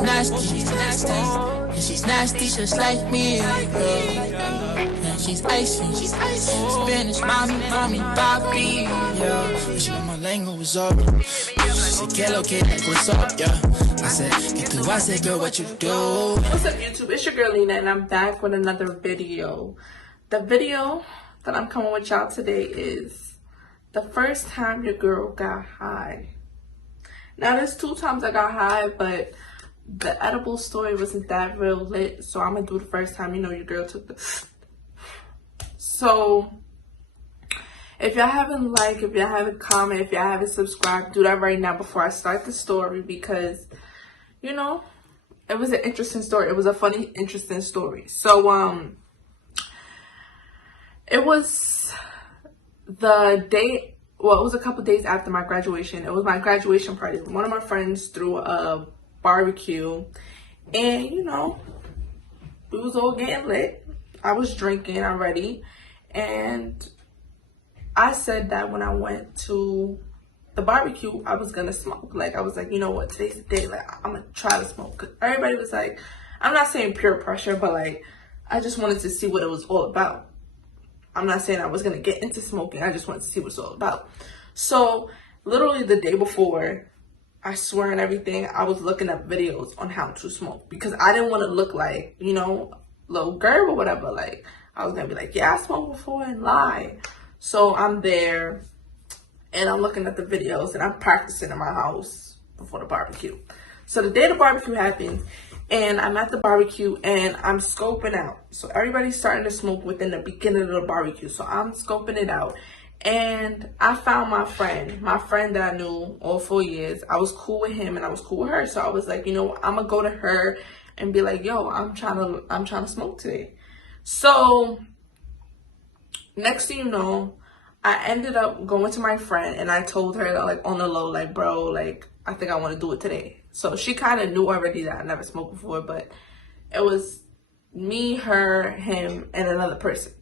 she's nasty. And she's nasty just like me. Yeah, she's icy. Spanish mommy, papi. Yeah, she know my language up. She said, que lo que, like, what's up, yeah. I said, que tú haces, girl, what you do? What's up, YouTube? It's your girl, Linaaa, and I'm back with another video. The video that I'm coming with y'all today is the first time your girl got high. Now, there's 2 times I got high, but the edible story wasn't that real lit, so I'm gonna do the first time. You know, your girl took the... So, if y'all haven't liked, if y'all haven't commented, if y'all haven't subscribed, do that right now before I start the story, because, you know, it was an interesting story. It was a funny, interesting story. So, it was the day, well, it was a couple days after my graduation. It was my graduation party. One of my friends threw a barbecue, and, you know, we was all getting lit. I was drinking already, and I said that when I went to the barbecue, I was gonna smoke. Like, I was like, you know what, today's the day, like, I'm gonna try to smoke. Cause everybody was like, I'm not saying peer pressure, but like, I just wanted to see what it was all about. I'm not saying I was gonna get into smoking, I just wanted to see what it's all about. So, literally the day before, I swear and everything, I was looking up videos on how to smoke. Because I didn't want to look like, you know, little girl or whatever. Like, I was gonna be like, yeah, I smoked before, and lie. So I'm there and I'm looking at the videos and I'm practicing in my house before the barbecue. So the day the barbecue happened, and I'm at the barbecue and I'm scoping out. So everybody's starting to smoke within the beginning of the barbecue. So I'm scoping it out. And I found my friend that I knew all 4 years. I was cool with him and I was cool with her. So I was like, you know, I'm gonna go to her and be like, yo, I'm trying to smoke today. So next thing you know, I ended up going to my friend and I told her that, like, on the low, like, bro, like, I think I want to do it today. So she kind of knew already that I never smoked before, but it was me, her, him, and another person.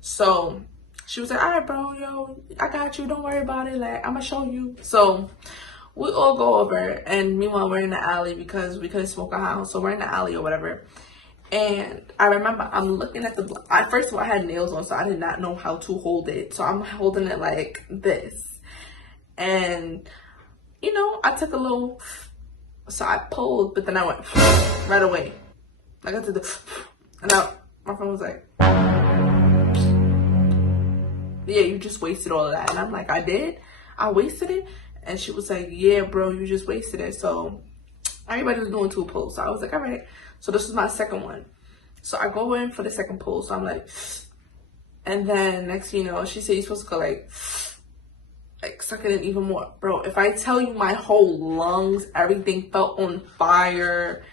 So she was like, all right, bro, yo, I got you. Don't worry about it. Like, I'm going to show you. So we all go over, and meanwhile, we're in the alley because we couldn't smoke a house. So we're in the alley or whatever. And I remember I'm looking at the, first of all, I had nails on, so I did not know how to hold it. So I'm holding it like this. And, you know, I took a little, so I pulled, but then I went right away. Like, I did the, and my friend was like, yeah, you just wasted all of that. And I'm like, I did? I wasted it? And she was like, yeah, bro, you just wasted it. So everybody was doing 2 pulls. So I was like, all right. So this was my second one. So I go in for the second pull. So I'm like, and then next thing you know, she said you're supposed to go like suck it in even more. Bro, if I tell you my whole lungs, everything felt on fire.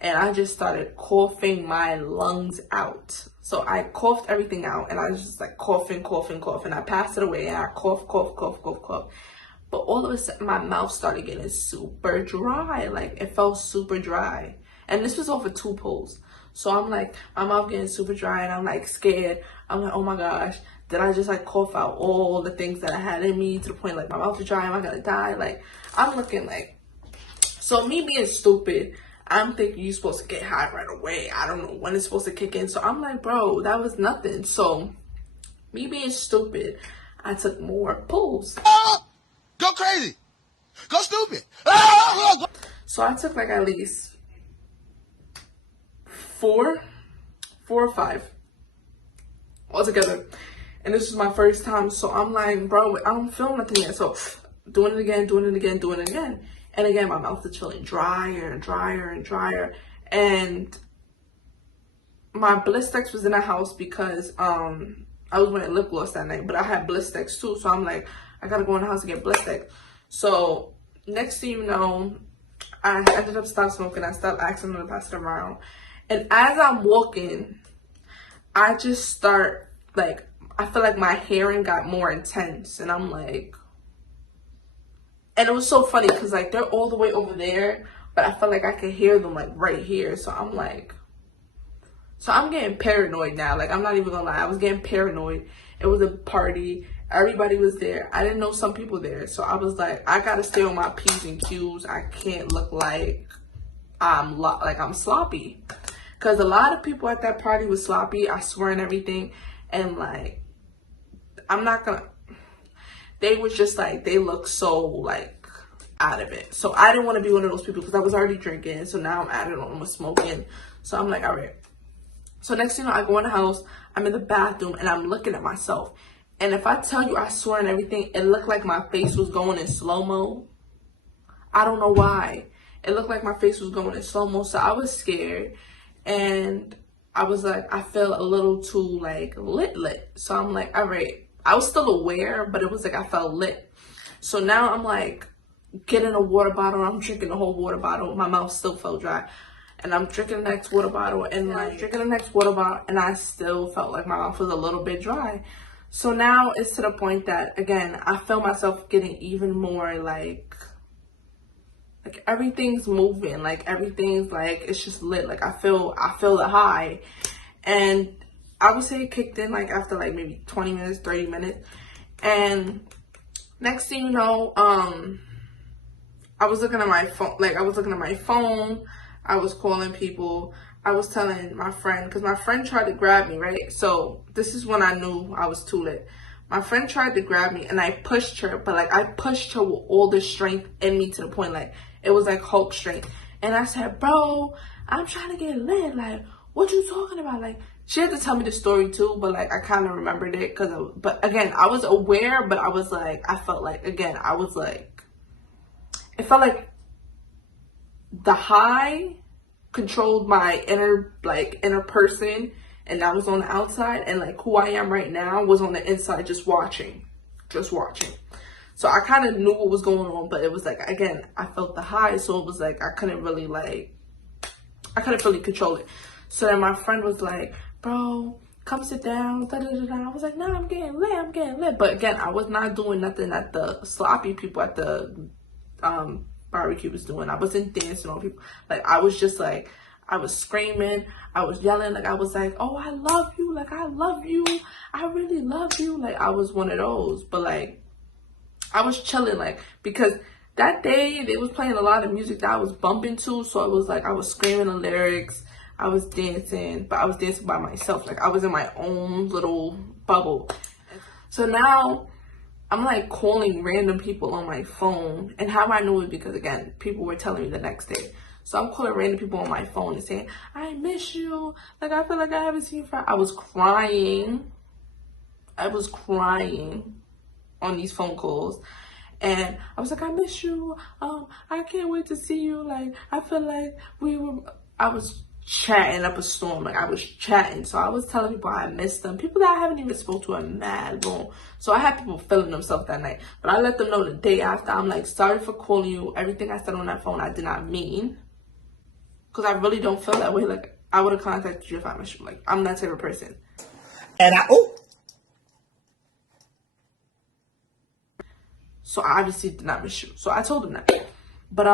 And I just started coughing my lungs out. So I coughed everything out, and I was just like coughing. I passed it away, and I cough. But all of a sudden, my mouth started getting super dry. Like, it felt super dry. And this was over 2 pulls. So I'm like, my mouth getting super dry, and I'm like scared. I'm like, oh my gosh, did I just like cough out all the things that I had in me to the point like my mouth is dry? Am I gonna die? Like, I'm looking like, so me being stupid, I'm thinking you're supposed to get high right away. I don't know when it's supposed to kick in. So I'm like, bro, that was nothing. So me being stupid, I took more pulls. Go crazy. Go stupid. So I took like at least 4 or 5 altogether. And this was my first time. So I'm like, bro, I don't feel nothing yet. So doing it again. And again, my mouth is feeling drier and drier. And my Blistex was in the house because I was wearing lip gloss that night. But I had Blistex too. So I'm like, I gotta go in the house and get Blistex. So next thing you know, I ended up stopping smoking. I stopped asking them to pass it around. And as I'm walking, I just start, like, I feel like my hearing got more intense. And I'm like, and it was so funny because, like, they're all the way over there, but I felt like I could hear them, like, right here. So I'm like, so I'm getting paranoid now. Like, I'm not even gonna lie. I was getting paranoid. It was a party. Everybody was there. I didn't know some people there. So I was like, I gotta stay on my P's and Q's. I can't look like I'm sloppy. Because a lot of people at that party was sloppy, I swear, and everything. And like, I'm not gonna, they was just like, they look so like out of it. So I didn't want to be one of those people because I was already drinking. So now I'm adding on with smoking. So I'm like, all right. So next thing you know, I go in the house, I'm in the bathroom, and I'm looking at myself. And if I tell you, I swear and everything, it looked like my face was going in slow-mo. I don't know why. It looked like my face was going in slow-mo. So I was scared. And I was like, I felt a little too like lit. So I'm like, all right. I was still aware, but it was like I felt lit. So now I'm like getting a water bottle. I'm drinking the whole water bottle. My mouth still felt dry. And I'm drinking the next water bottle, and like drinking the next water bottle, and I still felt like my mouth was a little bit dry. So now it's to the point that, again, I feel myself getting even more like everything's moving, like everything's like, it's just lit. Like I feel the high. And I would say it kicked in like after like maybe 20 minutes, 30 minutes. And next thing you know, I was looking at my phone. I was calling people. I was telling my friend, because my friend tried to grab me, right? So this is when I knew I was too lit. My friend tried to grab me, and I pushed her, but like I pushed her with all the strength in me to the point like it was like Hulk strength. And I said, bro, I'm trying to get lit. Like, what you talking about? Like, she had to tell me the story too, but like I kind of remembered it but again, I was aware, but I was like, I felt like, again, I was like, it felt like the high controlled my inner person, and that was on the outside, and like who I am right now was on the inside, just watching. So I kind of knew what was going on, but it was like, again, I felt the high, so it was like I couldn't really control it. So then my friend was like, bro, come sit down, I was like, nah, I'm getting lit. But again, I was not doing nothing that the sloppy people at the barbecue was doing. I wasn't dancing on people. Like, I was just like, I was screaming, I was yelling, like I was like, oh, I love you, like I love you, I really love you. Like I was one of those. But like I was chilling, like, because that day they was playing a lot of music that I was bumping to. So it was like I was screaming the lyrics, I was dancing, but I was dancing by myself. Like I was in my own little bubble. So now I'm like calling random people on my phone, and how I knew it because, again, people were telling me the next day. So I'm calling random people on my phone and saying, I miss you. Like, I feel like I haven't seen you for. I was crying on these phone calls. And I was like, I miss you. I can't wait to see you. Like, I feel like I was chatting up a storm. Like I was chatting. So I was telling people I missed them. People that I haven't even spoke to in mad long. So I had people feeling themselves that night. But I let them know the day after. I'm like, sorry for calling you. Everything I said on that phone, I did not mean. Because I really don't feel that way. Like, I would have contacted you if I missed you. Like, I'm that type of person. And So I obviously did not miss you. So I told them that. But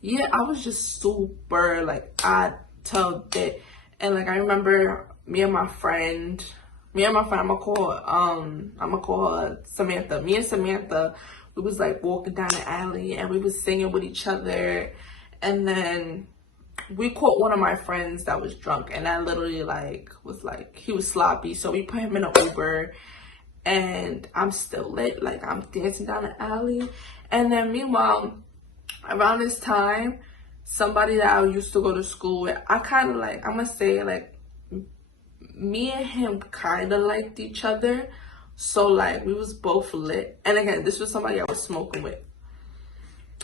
yeah, I was just super like, I told it. And like I remember me and my friend, I'm gonna call her Samantha. Me and Samantha, we was like walking down the alley and we was singing with each other. And then we caught one of my friends that was drunk, and that literally like was like, he was sloppy. So we put him in an Uber, and I'm still lit, like I'm dancing down the alley. And then meanwhile, around this time, somebody that I used to go to school with, I kind of like, I'm gonna say like, me and him kind of liked each other. So like we was both lit. And again, this was somebody I was smoking with.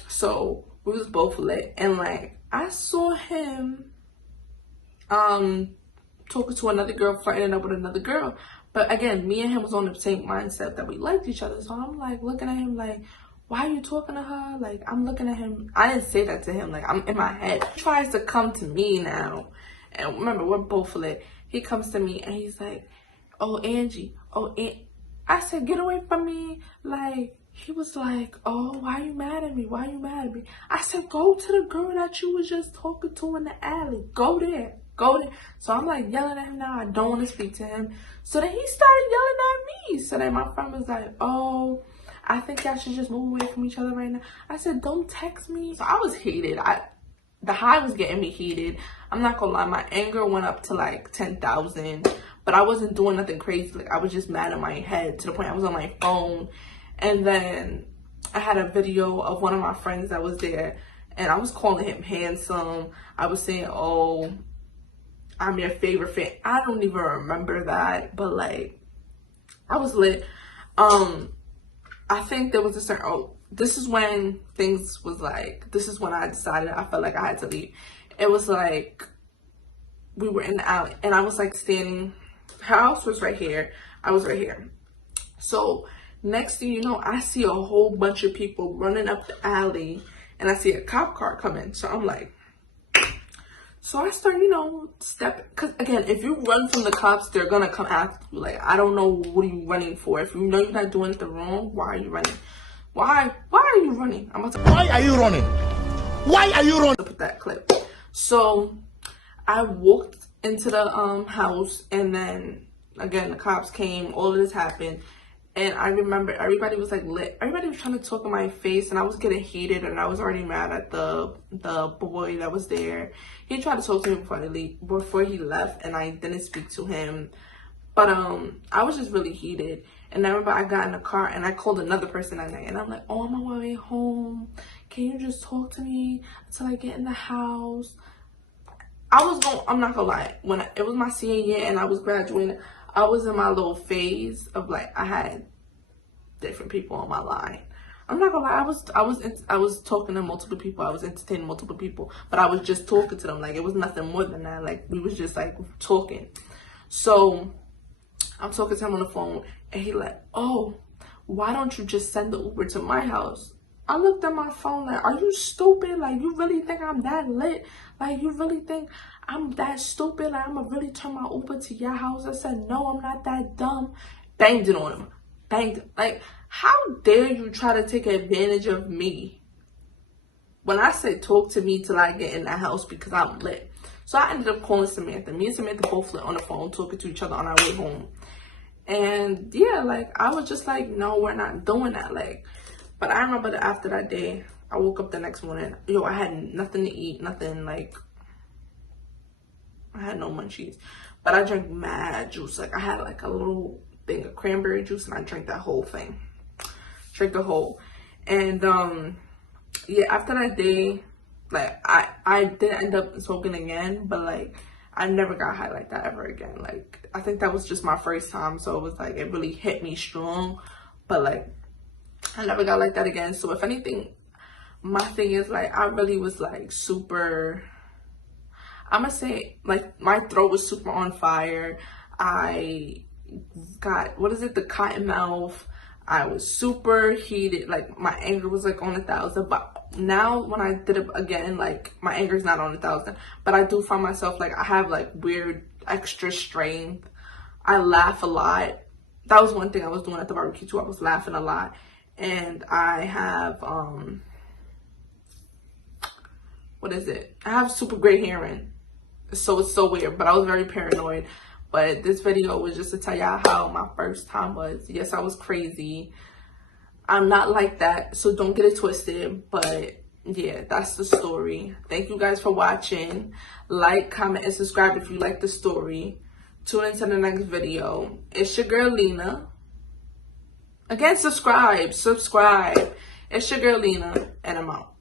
So we was both lit. And like, I saw him talking to another girl, flirting up with another girl. But again, me and him was on the same mindset that we liked each other. So I'm like looking at him like, why are you talking to her? Like, I'm looking at him. I didn't say that to him. Like, I'm in my head. He tries to come to me now. And remember, we're both lit. He comes to me and he's like, oh, Angie. I said, get away from me. Like, he was like, oh, why are you mad at me? Why are you mad at me? I said, go to the girl that you was just talking to in the alley. Go there. So I'm like yelling at him now. I don't want to speak to him. So then he started yelling at me. So then my friend was like, oh, I think y'all should just move away from each other right now. I said, don't text me. So I was heated. the high was getting me heated. I'm not gonna lie, my anger went up to like 10,000, but I wasn't doing nothing crazy. Like, I was just mad in my head to the point I was on my phone. And then I had a video of one of my friends that was there, and I was calling him handsome. I was saying, oh, I'm your favorite fan. I don't even remember that, but like, I was lit. I think there was a certain, this is when things was like, this is when I decided I felt like I had to leave. It was like, we were in the alley, and I was like standing, her house was right here, I was right here. So next thing you know, I see a whole bunch of people running up the alley, and I see a cop car coming. So I'm like, so I start, you know, because again, if you run from the cops, they're gonna come after you. Like, I don't know, what are you running for? If you know you're not doing anything wrong, why are you running? Why are you running? I'm about to. Why are you running? Why are you running? Put that clip. So I walked into the house, and then again the cops came. All of this happened, and I remember everybody was like lit. Everybody was trying to talk in my face, and I was getting heated, and I was already mad at the boy that was there. He tried to talk to me before he left, and I didn't speak to him. But I was just really heated. And I remember I got in the car, and I called another person that night, and I'm like, oh, I'm on my way home. Can you just talk to me until I get in the house? I'm not gonna lie, when it was my senior year and I was graduating, I was in my little phase of like, I had different people on my line. I'm not gonna lie, I was talking to multiple people, I was entertaining multiple people, but I was just talking to them. Like, it was nothing more than that. Like, we was just like talking. So I'm talking to him on the phone, and he like, oh, why don't you just send the Uber to my house? I looked at my phone like, are you stupid? Like, you really think I'm that lit? Like, you really think I'm that stupid? Like, I'm gonna really turn my Uber to your house? I said, no, I'm not that dumb. Banged it on him. Banged it. Like, how dare you try to take advantage of me? When I said talk to me till I get in the house because I'm lit. So I ended up calling Samantha. Me and Samantha both lit on the phone, talking to each other on our way home. And yeah, like, I was just like, no, we're not doing that. Like, but I remember that after that day, I woke up the next morning. Yo, I had nothing to eat, nothing, like, I had no munchies. But I drank mad juice. Like, I had like a little thing of cranberry juice, and I drank that whole thing. Drank the whole. And yeah, after that day, like, I did end up smoking again, but like, I never got high like that ever again. Like, I think that was just my first time, so it was like, it really hit me strong. But like, I never got like that again. So if anything, my thing is like, I really was like super, I'm gonna say, like, my throat was super on fire. I got, what is it, the cotton mouth. I was super heated. Like, my anger was like on 1,000. But now when I did it again, like, my anger is not on 1,000. But I do find myself, like, I have like weird extra strength. I laugh a lot. That was one thing I was doing at the barbecue too. I was laughing a lot. And I have what is it? I have super great hearing. So it's so weird, but I was very paranoid. But this video was just to tell y'all how my first time was. Yes, I was crazy. I'm not like that, so don't get it twisted. But yeah, that's the story. Thank you guys for watching. Like, comment, and subscribe if you like the story. Tune into the next video. It's your girl Lina. Again, subscribe. It's your girl Lina, and I'm out.